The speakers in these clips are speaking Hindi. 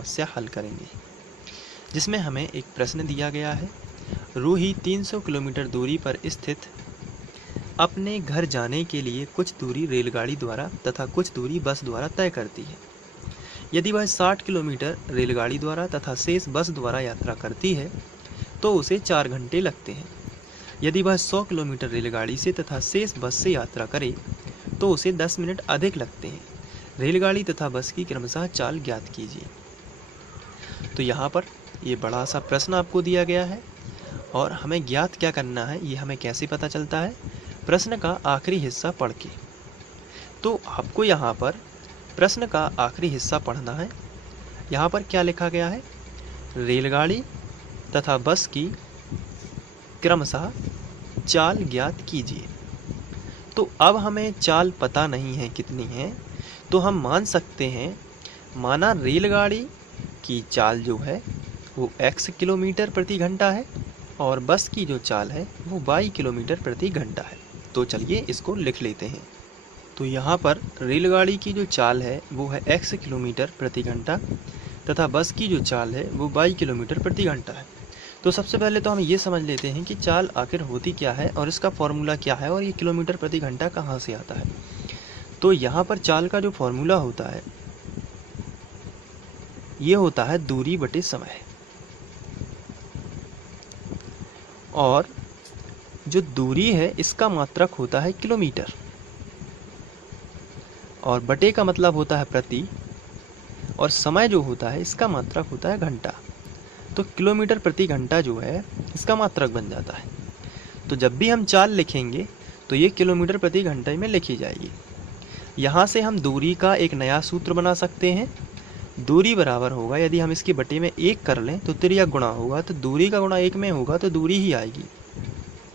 समस्या हल करेंगे, जिसमें हमें एक प्रश्न दिया गया है। रूही 300 किलोमीटर दूरी पर स्थित अपने घर जाने के लिए कुछ दूरी रेलगाड़ी द्वारा तथा कुछ दूरी बस द्वारा तय करती है। यदि वह 60 किलोमीटर रेलगाड़ी द्वारा तथा शेष बस द्वारा यात्रा करती है तो उसे 4 घंटे लगते हैं। यदि वह 100 किलोमीटर रेलगाड़ी से तथा शेष बस से यात्रा करे तो उसे 10 मिनट अधिक लगते हैं। रेलगाड़ी तथा बस की क्रमशः चाल ज्ञात कीजिए। तो यहाँ पर ये बड़ा सा प्रश्न आपको दिया गया है और हमें ज्ञात क्या करना है, ये हमें कैसे पता चलता है? प्रश्न का आखिरी हिस्सा पढ़ के। तो आपको यहाँ पर प्रश्न का आखिरी हिस्सा पढ़ना है। यहाँ पर क्या लिखा गया है? रेलगाड़ी तथा बस की क्रमशः चाल ज्ञात कीजिए। तो अब हमें चाल पता नहीं है कितनी है, तो हम मान सकते हैं, माना रेलगाड़ी की चाल जो है वो x किलोमीटर प्रति घंटा है और बस की जो चाल है वो y किलोमीटर प्रति घंटा है। तो चलिए इसको लिख लेते हैं। तो यहाँ पर रेलगाड़ी की जो चाल है वो है x किलोमीटर प्रति घंटा तथा बस की जो चाल है वो y किलोमीटर प्रति घंटा है। तो सबसे पहले तो हम ये समझ लेते हैं कि चाल आखिर होती क्या है और इसका फॉर्मूला क्या है और ये किलोमीटर प्रति घंटा कहाँ से आता है। तो यहाँ पर चाल का जो फॉर्मूला होता है ये होता है दूरी बटे समय, और जो दूरी है इसका मात्रक होता है किलोमीटर और बटे का मतलब होता है प्रति, और समय जो होता है इसका मात्रक होता है घंटा। तो किलोमीटर प्रति घंटा जो है इसका मात्रक बन जाता है। तो जब भी हम चाल लिखेंगे तो ये किलोमीटर प्रति घंटे में लिखी जाएगी। यहाँ से हम दूरी का एक नया सूत्र बना सकते हैं। दूरी बराबर होगा, यदि हम इसके बटे में 1 कर लें तो त्रिया गुणा होगा, तो दूरी का गुणा 1 में होगा तो दूरी ही आएगी,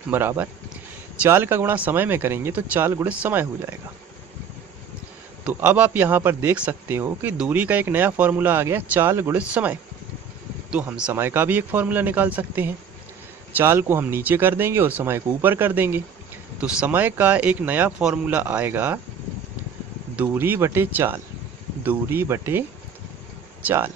बराबर चाल का गुणा समय में करेंगे तो चाल गुणित समय हो जाएगा। तो अब आप यहाँ पर देख सकते हो कि दूरी का एक नया फॉर्मूला आ गया, चाल गुणित समय। तो हम समय का भी एक फॉर्मूला निकाल सकते हैं। चाल को हम नीचे कर देंगे और समय को ऊपर कर देंगे। तो समय का एक नया फॉर्मूला आएगा दूरी बटे चाल, दूरी बटे चाल।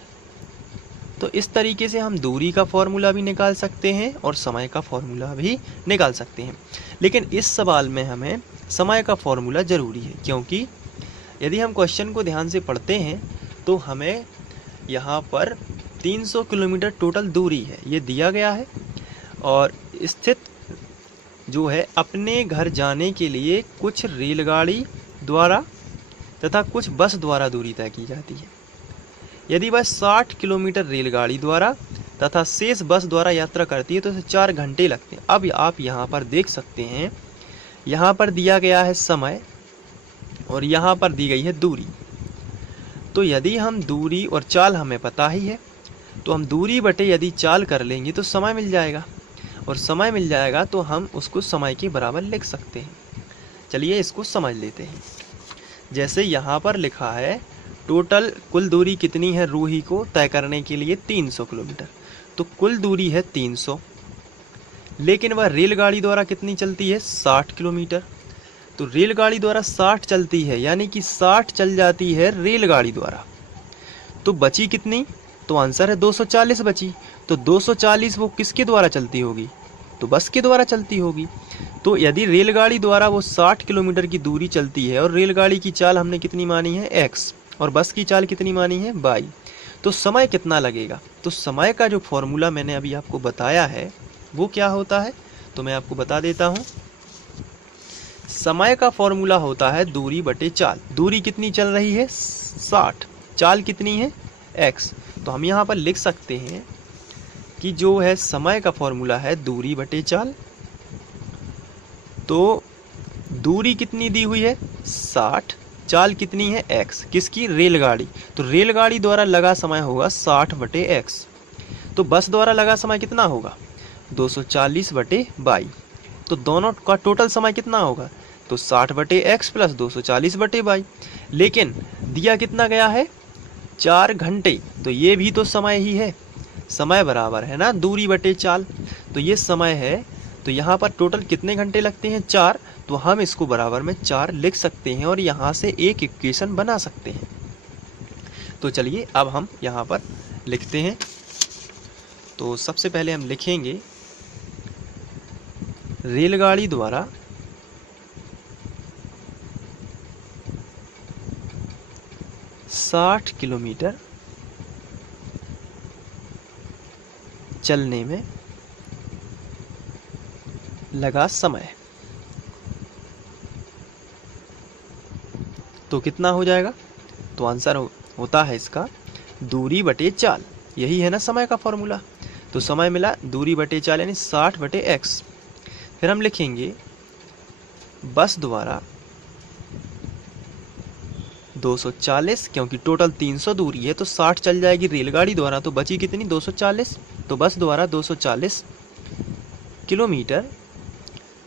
तो इस तरीके से हम दूरी का फॉर्मूला भी निकाल सकते हैं और समय का फॉर्मूला भी निकाल सकते हैं। लेकिन इस सवाल में हमें समय का फॉर्मूला ज़रूरी है, क्योंकि यदि हम क्वेश्चन को ध्यान से पढ़ते हैं तो हमें यहाँ पर 300 किलोमीटर टोटल दूरी है ये दिया गया है, और स्थित जो है अपने घर जाने के लिए कुछ रेलगाड़ी द्वारा तथा कुछ बस द्वारा दूरी तय की जाती है। यदि वह 60 किलोमीटर रेलगाड़ी द्वारा तथा शेष बस द्वारा यात्रा करती है तो उसे 4 घंटे लगते हैं। अब आप यहाँ पर देख सकते हैं, यहाँ पर दिया गया है समय और यहाँ पर दी गई है दूरी। तो यदि हम दूरी और चाल हमें पता ही है तो हम दूरी बटे यदि चाल कर लेंगे तो समय मिल जाएगा, और समय मिल जाएगा तो हम उसको समय के बराबर लिख सकते हैं। चलिए इसको समझ लेते हैं। जैसे यहाँ पर लिखा है टोटल कुल दूरी कितनी है रूही को तय करने के लिए 300 किलोमीटर, तो कुल दूरी है 300, लेकिन वह रेलगाड़ी द्वारा कितनी चलती है 60 किलोमीटर। तो रेलगाड़ी द्वारा 60 चलती है, यानी कि 60 चल जाती है रेलगाड़ी द्वारा। तो बची कितनी? तो आंसर है 240 बची। तो 240 वो किसके द्वारा चलती होगी? तो बस के द्वारा चलती होगी। तो यदि रेलगाड़ी द्वारा वो 60 किलोमीटर की दूरी चलती है और रेलगाड़ी की चाल हमने कितनी मानी है x, और बस की चाल कितनी मानी है y, तो समय कितना लगेगा? तो समय का जो फॉर्मूला मैंने अभी आपको बताया है वो क्या होता है, तो मैं आपको बता देता हूँ। समय का फॉर्मूला होता है दूरी बटे चाल। दूरी कितनी चल रही है 60, चाल कितनी है x। तो हम यहाँ पर लिख सकते हैं कि जो है समय का फॉर्मूला है दूरी बटे चाल। तो दूरी कितनी दी हुई है 60, चाल कितनी है x, किसकी? रेलगाड़ी। तो रेलगाड़ी द्वारा लगा समय होगा 60 बटे x। तो बस द्वारा लगा समय कितना होगा 240 बटे y। तो दोनों का टोटल समय कितना होगा? तो 60 बटे x प्लस 240 बटे y। लेकिन दिया कितना गया है 4 घंटे, तो ये भी तो समय ही है। समय बराबर है ना दूरी बटे चाल, तो ये समय है। तो यहाँ पर टोटल कितने घंटे लगते हैं 4, तो हम इसको बराबर में 4 लिख सकते हैं और यहाँ से एक इक्वेशन बना सकते हैं। तो चलिए अब हम यहाँ पर लिखते हैं। तो सबसे पहले हम लिखेंगे रेलगाड़ी द्वारा साठ किलोमीटर चलने में लगा समय। तो कितना हो जाएगा? तो आंसर होता है इसका दूरी बटे चाल। यही है ना समय का फॉर्मूला। तो समय मिला दूरी बटे चाल यानी 60 बटे x। फिर हम लिखेंगे बस द्वारा 240, क्योंकि टोटल 300 दूरी है तो 60 चल जाएगी रेलगाड़ी द्वारा, तो बची कितनी? 240। तो बस द्वारा 240 किलोमीटर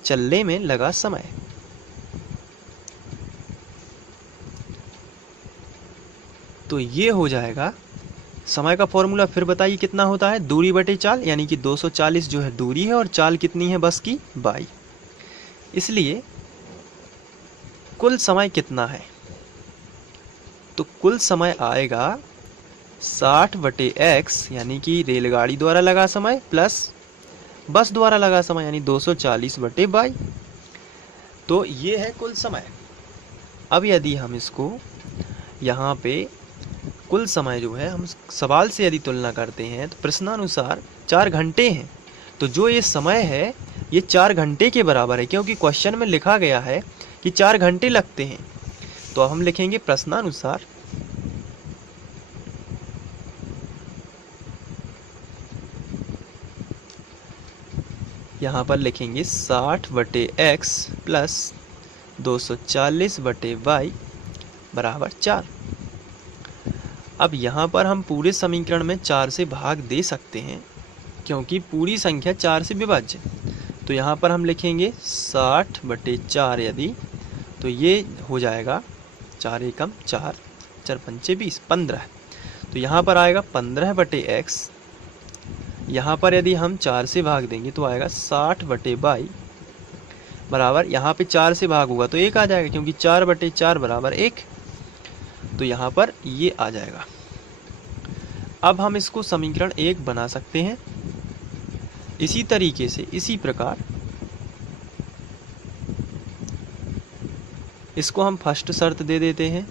चलने में लगा समय। तो ये हो जाएगा समय का फॉर्मूला। फिर बताइए कितना होता है? दूरी बटे चाल, यानी कि 240 जो है दूरी है और चाल कितनी है बस की? 22। इसलिए कुल समय कितना है? तो कुल समय आएगा 60 बटे x, यानी कि रेलगाड़ी द्वारा लगा समय प्लस बस द्वारा लगा समय, यानी 240 बटे 22। तो ये है कुल समय। अब यदि हम इसको यहाँ पे कुल समय जो है हम सवाल से यदि तुलना करते हैं तो प्रश्नानुसार 4 घंटे हैं। तो जो ये समय है ये 4 घंटे के बराबर है, क्योंकि क्वेश्चन में लिखा गया है कि 4 घंटे लगते हैं। तो हम लिखेंगे प्रश्नानुसार यहाँ पर लिखेंगे 60 बटे x प्लस 240 बटे y बराबर 4। अब यहाँ पर हम पूरे समीकरण में 4 से भाग दे सकते हैं, क्योंकि पूरी संख्या 4 से विभाज्य। तो यहाँ पर हम लिखेंगे 60 बटे 4 यदि, तो ये हो जाएगा 4 एकम 4, 4 पंचे 20, 15। तो यहाँ पर आएगा 15 बटे x। यहाँ पर यदि हम 4 से भाग देंगे तो आएगा 60 बटे 22 बराबर, यहाँ पे 4 से भाग होगा तो 1 आ जाएगा, क्योंकि 4 बटे 4 बराबर 1। तो यहाँ पर ये आ जाएगा। अब हम इसको समीकरण 1 बना सकते हैं। इसी तरीके से इसी प्रकार इसको हम फर्स्ट शर्त दे देते हैं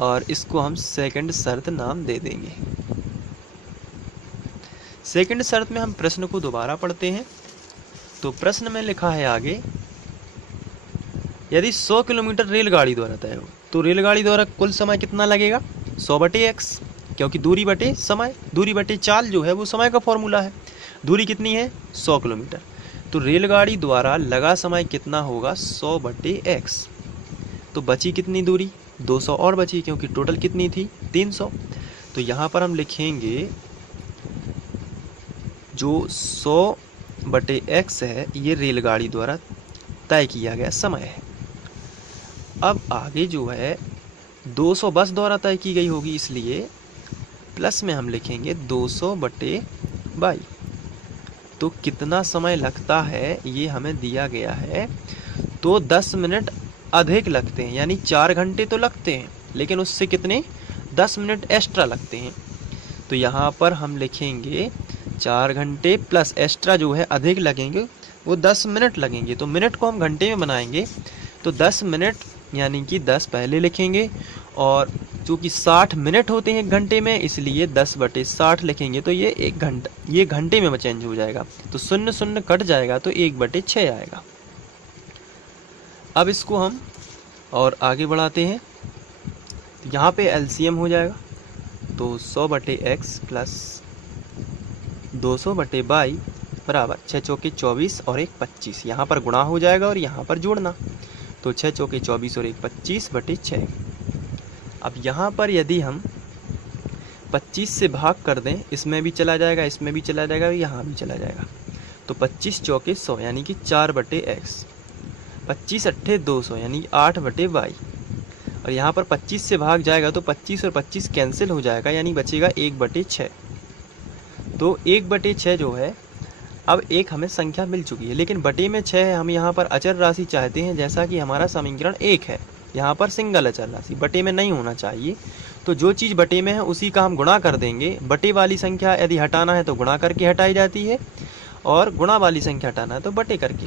और इसको हम सेकंड शर्त नाम दे देंगे। सेकंड शर्त में हम प्रश्न को दोबारा पढ़ते हैं। तो प्रश्न में लिखा है आगे, यदि 100 किलोमीटर रेलगाड़ी द्वारा तय हो तो रेलगाड़ी द्वारा कुल समय कितना लगेगा? 100 बटे x, क्योंकि दूरी बटे समय, दूरी बटे चाल जो है वो समय का फॉर्मूला है। दूरी कितनी है? 100 किलोमीटर। तो रेलगाड़ी द्वारा लगा समय कितना होगा? 100 बटे x। तो बची कितनी दूरी? 200 और बची, क्योंकि टोटल कितनी थी? 300। तो यहाँ पर हम लिखेंगे जो 100 बटे x है ये रेलगाड़ी द्वारा तय किया गया समय है। अब आगे जो है 200 बस द्वारा तय की गई होगी, इसलिए प्लस में हम लिखेंगे 200 बटे 22। तो कितना समय लगता है ये हमें दिया गया है। तो 10 मिनट अधिक लगते हैं, यानी 4 घंटे तो लगते हैं, लेकिन उससे कितने? 10 मिनट एक्स्ट्रा लगते हैं। तो यहाँ पर हम लिखेंगे 4 घंटे प्लस एक्स्ट्रा जो है अधिक लगेंगे, वो 10 मिनट लगेंगे। तो मिनट को हम घंटे में बनाएंगे, तो 10 मिनट यानी कि 10 पहले लिखेंगे, और चूँकि 60 मिनट होते हैं 1 घंटे में, इसलिए 10 बटे 60 लिखेंगे। तो ये 1 घंटा, ये घंटे में चेंज हो जाएगा, तो 0 0 कट जाएगा तो 1 बटे 6 आएगा। अब इसको हम और आगे बढ़ाते हैं। यहाँ पे एलसीएम हो जाएगा, तो 100 बटे x प्लस 200 बटे 22 बराबर 6 चौके 24 और 1 25। यहाँ पर गुणा हो जाएगा और यहाँ पर जोड़ना, तो 6 चौके 24 और 1 25 बटे 6। अब यहाँ पर यदि हम 25 से भाग कर दें, इसमें भी चला जाएगा, इसमें भी चला जाएगा, यहाँ भी चला जाएगा। तो 25 चौके 100 यानी कि 4 बटे x, 25 अट्ठे 200 यानी कि 8 बटे 22। और यहाँ पर 25 से भाग जाएगा तो 25 और 25 कैंसिल हो जाएगा, यानी बचेगा 1 बटे 6। तो 1 बटे 6 जो है, अब एक हमें संख्या मिल चुकी है, लेकिन बटे में 6 है, हम यहाँ पर अचर राशि चाहते हैं, जैसा कि हमारा समीकरण 1 है। यहाँ पर सिंगल अचर राशि बटे में नहीं होना चाहिए, तो जो चीज़ बटे में है उसी का हम गुणा कर देंगे। बटे वाली संख्या यदि हटाना है तो गुणा करके हटाई जाती है, और गुणा वाली संख्या हटाना है तो बटे करके।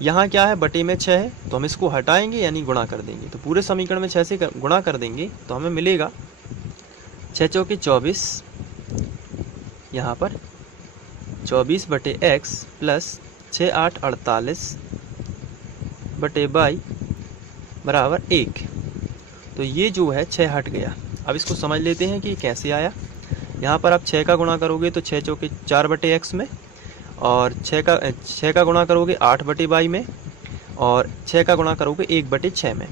यहाँ क्या है, बटे में 6 है तो हम इसको हटाएंगे यानी गुणा कर देंगे। तो पूरे समीकरण में 6 से गुणा कर देंगे तो हमें मिलेगा 6 चौके 24, यहाँ पर 24 बटे x प्लस 6 8 48 बटे बाई बराबर 1। तो ये जो है 6 हट गया। अब इसको समझ लेते हैं कि कैसे आया। यहाँ पर आप 6 का गुणा करोगे तो 6 चौके 4 बटे x में, और 6 का गुणा करोगे 8 बटे बाई में, और 6 का गुणा करोगे 1 बटे 6 में।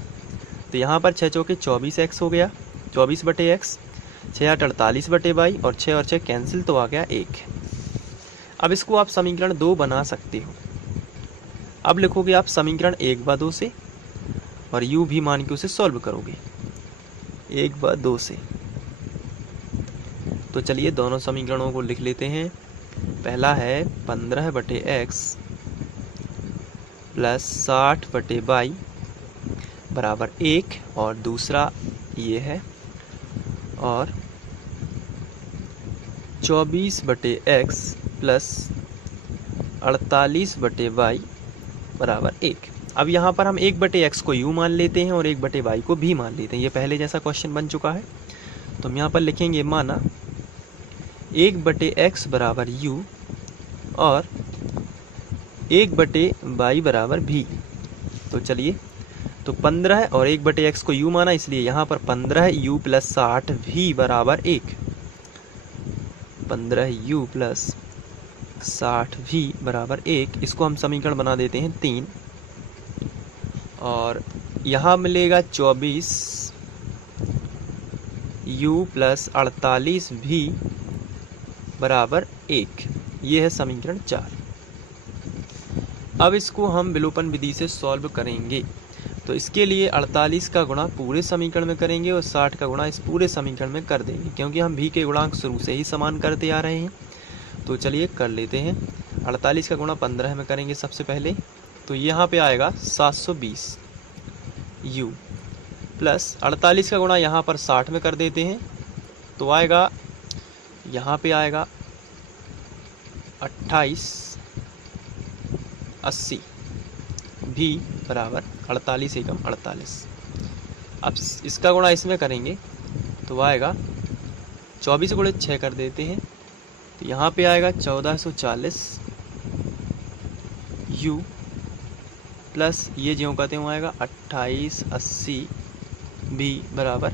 तो यहाँ पर 6 चौके 24x हो गया, 24 बटे x, 6 8 48 बटे बाई, और 6 और 6 कैंसिल तो आ गया 1। अब इसको आप समीकरण 2 बना सकते हो। अब लिखोगे आप समीकरण 1/2 से, और u भी मान के उसे सॉल्व करोगे 1/2 से। तो चलिए दोनों समीकरणों को लिख लेते हैं। पहला है 15 बटे x प्लस 60 बटे बाई बराबर 1, और दूसरा ये है, और 24 बटे x प्लस 48 बटे बाई बराबर 1। अब यहाँ पर हम 1 बटे x को u मान लेते हैं और 1 बटे y को भी मान लेते हैं। ये पहले जैसा क्वेश्चन बन चुका है। तो हम यहाँ पर लिखेंगे माना 1 बटे x बराबर u और 1 बटे y बराबर v। तो चलिए, तो 15 और 1 बटे x को u माना, इसलिए यहाँ पर 15 u प्लस 60 v बराबर 1। 15 u प्लस 60 v बराबर 1। इसको हम समीकरण बना देते हैं 3, और यहाँ मिलेगा 24 u प्लस 48 v बराबर 1। ये है समीकरण 4। अब इसको हम विलोपन विधि से सॉल्व करेंगे। तो इसके लिए 48 का गुणा पूरे समीकरण में करेंगे और 60 का गुणा इस पूरे समीकरण में कर देंगे, क्योंकि हम v के गुणांक शुरू से ही समान करते आ रहे हैं। तो चलिए कर लेते हैं। 48 का गुणा 15 में करेंगे सबसे पहले, तो यहाँ पे आएगा 720 u प्लस 48 का गुणा यहाँ पर 60 में कर देते हैं, तो आएगा यहाँ पे आएगा 2880 v बराबर 48 एकम 48। अब इसका गुणा इसमें करेंगे तो आएगा 24 गुणित 6 कर देते हैं, तो यहाँ पे आएगा 1440 u प्लस ये ज्यों कहते हैं आएगा 2880 v बराबर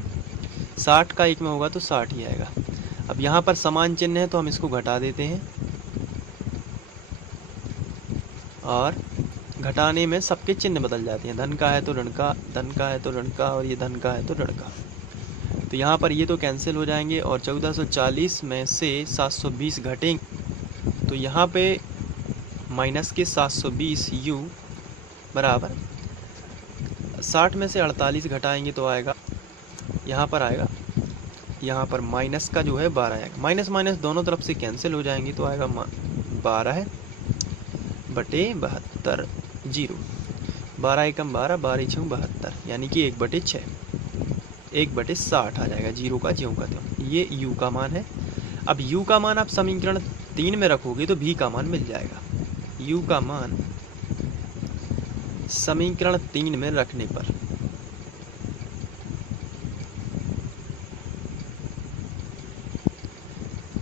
60 का 1 में होगा तो 60 ही आएगा। अब यहाँ पर समान चिन्ह है तो हम इसको घटा देते हैं, और घटाने में सबके चिन्ह बदल जाते हैं। धन का है तो ऋण का, धन का है तो ऋण का, और ये धन का है तो ऋण का। तो यहाँ पर ये तो कैंसिल हो जाएंगे, और 1440 में से 720 घटेंगे तो यहाँ पे माइनस के 720 u बराबर 60 में से 48 घटाएंगे तो आएगा यहाँ पर माइनस का जो है 12 आएगा। माइनस माइनस दोनों तरफ से कैंसिल हो जाएंगे तो आएगा 12 बटे 72 जीरो। 12 एकम 12, 12 छः 72, यानी कि 1 बटे 6, 1 बटे 60 आ जाएगा। जीरो का ज्यों का त्यों। ये u का मान है। अब u का मान आप समीकरण 3 में रखोगे तो v का मान मिल जाएगा। u का मान समीकरण 3 में रखने पर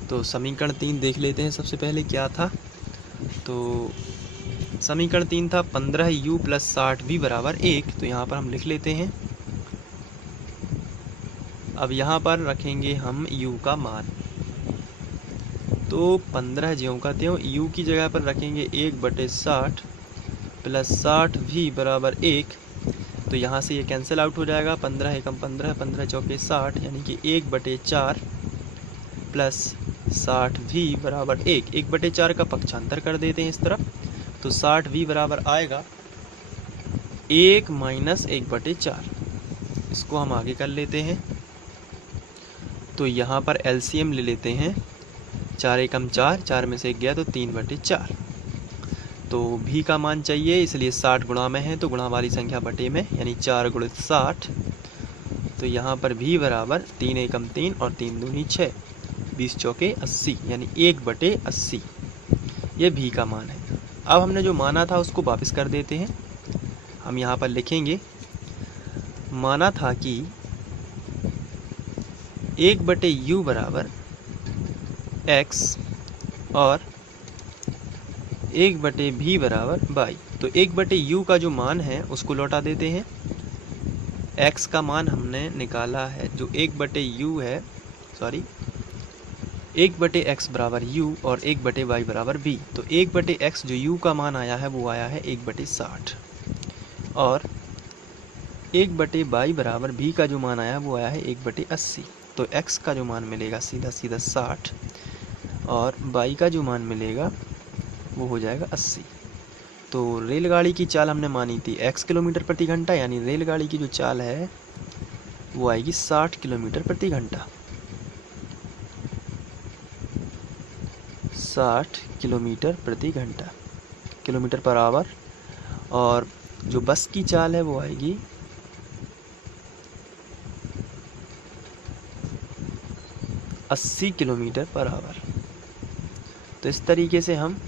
तो समीकरण 3 देख लेते हैं सबसे पहले क्या था। तो समीकरण 3 था 15 u प्लस 60 v बराबर 1। तो यहाँ पर हम लिख लेते हैं। अब यहाँ पर रखेंगे हम u का मान, तो 15 ज्यों का त्यों u की जगह पर रखेंगे 1 बटे 60 प्लस 60 v बराबर 1। तो यहाँ से ये कैंसिल आउट हो जाएगा। 15 एकम 15, 15 चौके 60, यानी कि 1 बटे 4 प्लस 60 v बराबर 1। 1 बटे 4 का पक्षांतर कर देते हैं इस तरफ, तो 60 v बराबर आएगा 1 माइनस 1 बटे 4। इसको हम आगे कर लेते हैं। तो यहाँ पर एलसीएम ले लेते हैं। 4 एकम 4, 4 में से 1 गया तो 3 बटे 4। तो v का मान चाहिए, इसलिए 60 गुणा में है तो गुणा वाली संख्या बटे में, यानी 4 गुणित 60, तो यहाँ पर भी बराबर 3 एकम 3 और 3 दूनी 6, 20 चौके 80, यानी 1/80 ये भी का मान है। अब हमने जो माना था उसको वापस कर देते हैं। हम यहाँ पर लिखेंगे, माना था कि 1/u बराबर x और 1/v बराबर y। तो 1/u का जो मान है उसको लौटा देते हैं। x का मान हमने निकाला है जो 1/u है, सॉरी 1/x बराबर u और 1/y बराबर v। तो 1/x जो u का मान आया है वो आया है 1/60 और 1/y बराबर v का जो मान आया है वो आया है 1/80। तो x का जो मान मिलेगा सीधा सीधा 60 और y का जो मान मिलेगा वो हो जाएगा 80। तो रेलगाड़ी की चाल हमने मानी थी x किलोमीटर प्रति घंटा, यानी रेलगाड़ी की जो चाल है वो आएगी 60 किलोमीटर प्रति घंटा, 60 किलोमीटर प्रति घंटा, किलोमीटर पर आवर। और जो बस की चाल है वो आएगी 80 किलोमीटर पर आवर। तो इस तरीके से हम